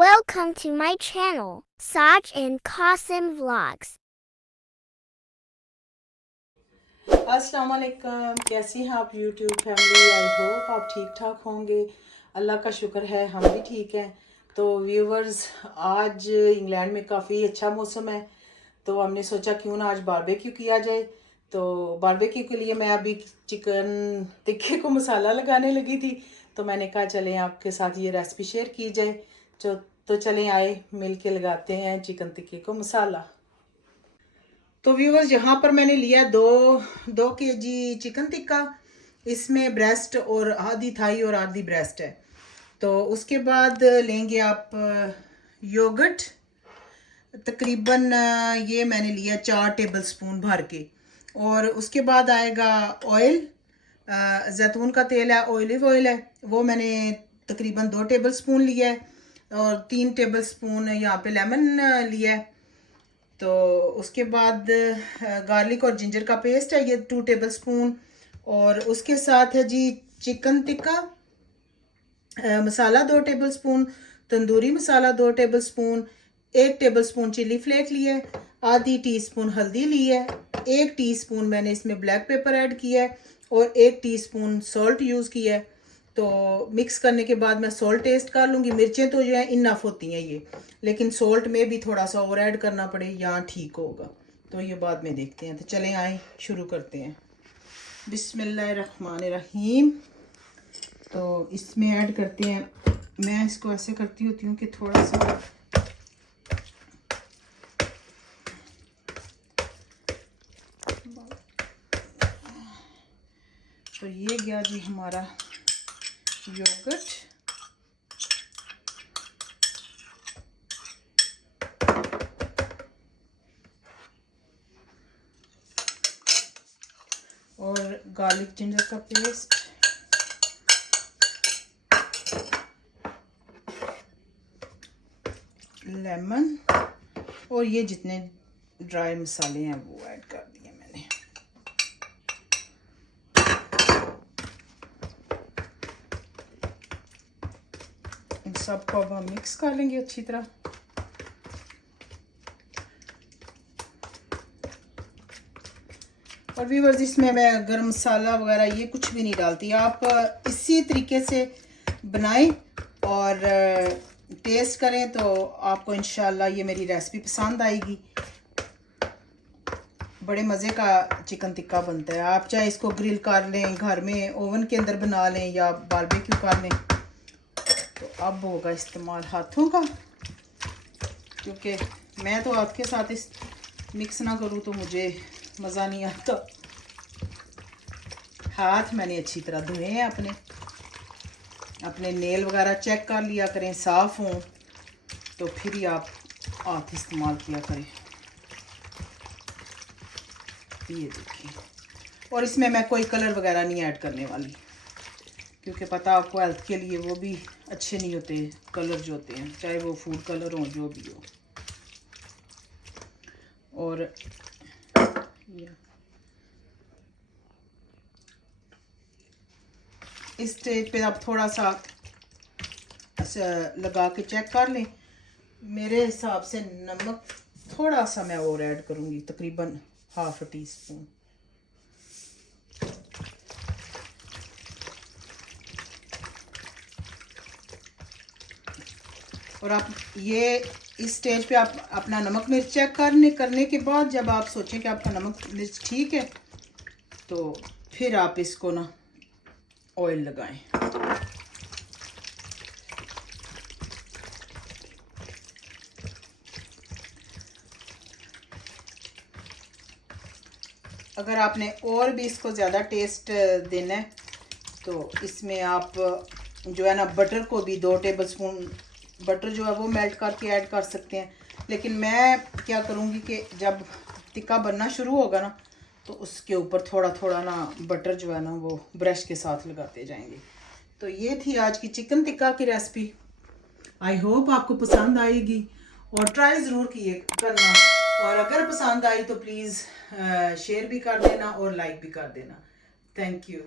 Welcome to my channel, Saj and Qasim Vlogs. अस्सलाम वालेकुम, कैसी हैं आप यूट्यूब फैमिली। आई होप आप ठीक ठाक होंगे। अल्लाह का शुक्र है हम भी ठीक हैं। तो व्यूवर्स, आज इंग्लैंड में काफ़ी अच्छा मौसम है, तो हमने सोचा क्यों ना आज बारबेक्यू किया जाए। तो बारबेक्यू के लिए मैं अभी चिकन टिक्के को मसाला लगाने लगी थी, तो मैंने कहा चलें आपके साथ ये रेसिपी शेयर की जाए। तो चलें आए मिल के लगाते हैं चिकन टिक्के को मसाला। तो व्यूवर्स, यहाँ पर मैंने लिया दो केजी चिकन टिक्का। इसमें ब्रेस्ट और आधी थाई और आधी ब्रेस्ट है। तो उसके बाद लेंगे आप योगर्ट। तकरीबन ये मैंने लिया 4 टेबल स्पून भर के। और उसके बाद आएगा ऑयल। जैतून का तेल है, ऑलिव ऑयल है, वो मैंने तकरीबन 2 टेबल स्पून लिया है। और 3 टेबल स्पून यहाँ पे लेमन लिया है। तो उसके बाद गार्लिक और जिंजर का पेस्ट है, ये 2 टेबल स्पून। और उसके साथ है जी chicken tikka masala 2 tablespoon, tandoori masala 2 tablespoon, 1 tablespoon chilli flake लिया है, आधी टीस्पून हल्दी ली है, 1 टीस्पून मैंने इसमें ब्लैक पेपर ऐड किया है और 1 टीस्पून सॉल्ट यूज़ किया है। तो मिक्स करने के बाद मैं सॉल्ट टेस्ट कर लूँगी। मिर्चें तो जो है इनफ होती हैं ये, लेकिन सॉल्ट में भी थोड़ा सा और ऐड करना पड़े यहाँ ठीक होगा, तो ये बाद में देखते हैं। तो चलें आए शुरू करते हैं। बिस्मिल्लाहिर्रहमानिर्रहीम। तो इसमें ऐड करते हैं, मैं इसको ऐसे करती होती हूँ कि थोड़ा सा तो ये गया जी हमारा योगर्ट। और गार्लिक जिंजर का पेस्ट, लेमन, और ये जितने ड्राई मसाले हैं वो ऐड कर दिए मैंने। इन सब को अब हम मिक्स कर लेंगे अच्छी तरह। और व्यूअर्स, इसमें मैं गरम मसाला वगैरह ये कुछ भी नहीं डालती। आप इसी तरीके से बनाएं और टेस्ट करें तो आपको इंशाल्लाह ये मेरी रेसिपी पसंद आएगी। बड़े मज़े का चिकन टिक्का बनता है। आप चाहे इसको ग्रिल कर लें, घर में ओवन के अंदर बना लें, या बारबेक्यू कर लें। तो अब होगा इस्तेमाल हाथों का, क्योंकि मैं तो आपके साथ इस मिक्स ना करूँ तो मुझे मज़ा नहीं आता। हाथ मैंने अच्छी तरह धोए हैं, अपने नेल वगैरह चेक कर लिया करें, साफ़ हों, तो फिर ही आप हाथ इस्तेमाल किया करें। ये देखिए। और इसमें मैं कोई कलर वगैरह नहीं ऐड करने वाली, क्योंकि पता आपको हेल्थ के लिए वो भी अच्छे नहीं होते कलर जो होते हैं, चाहे वो फूड कलर हो जो भी हो। और इस स्टेज पे आप थोड़ा सा लगा के चेक कर लें। मेरे हिसाब से नमक थोड़ा सा मैं और ऐड करूँगी, तकरीबन ½ टीस्पून। और आप ये इस स्टेज पे आप अपना नमक मिर्च चेक करने के बाद, जब आप सोचें कि आपका नमक मिर्च ठीक है, तो फिर आप इसको ना ऑयल लगाएं। अगर आपने और भी इसको ज़्यादा टेस्ट देना है तो इसमें आप जो है ना बटर को भी 2 टेबल स्पून बटर जो है वो मेल्ट करके ऐड कर सकते हैं। लेकिन मैं क्या करूँगी कि जब टिक्का बनना शुरू होगा ना, तो उसके ऊपर थोड़ा थोड़ा ना बटर जो है ना वो ब्रश के साथ लगाते जाएंगे। तो ये थी आज की चिकन टिक्का की रेसिपी। आई होप आपको पसंद आएगी और ट्राई ज़रूर किए करना। और अगर पसंद आई तो प्लीज़ शेयर भी कर देना और लाइक भी कर देना। Thank you.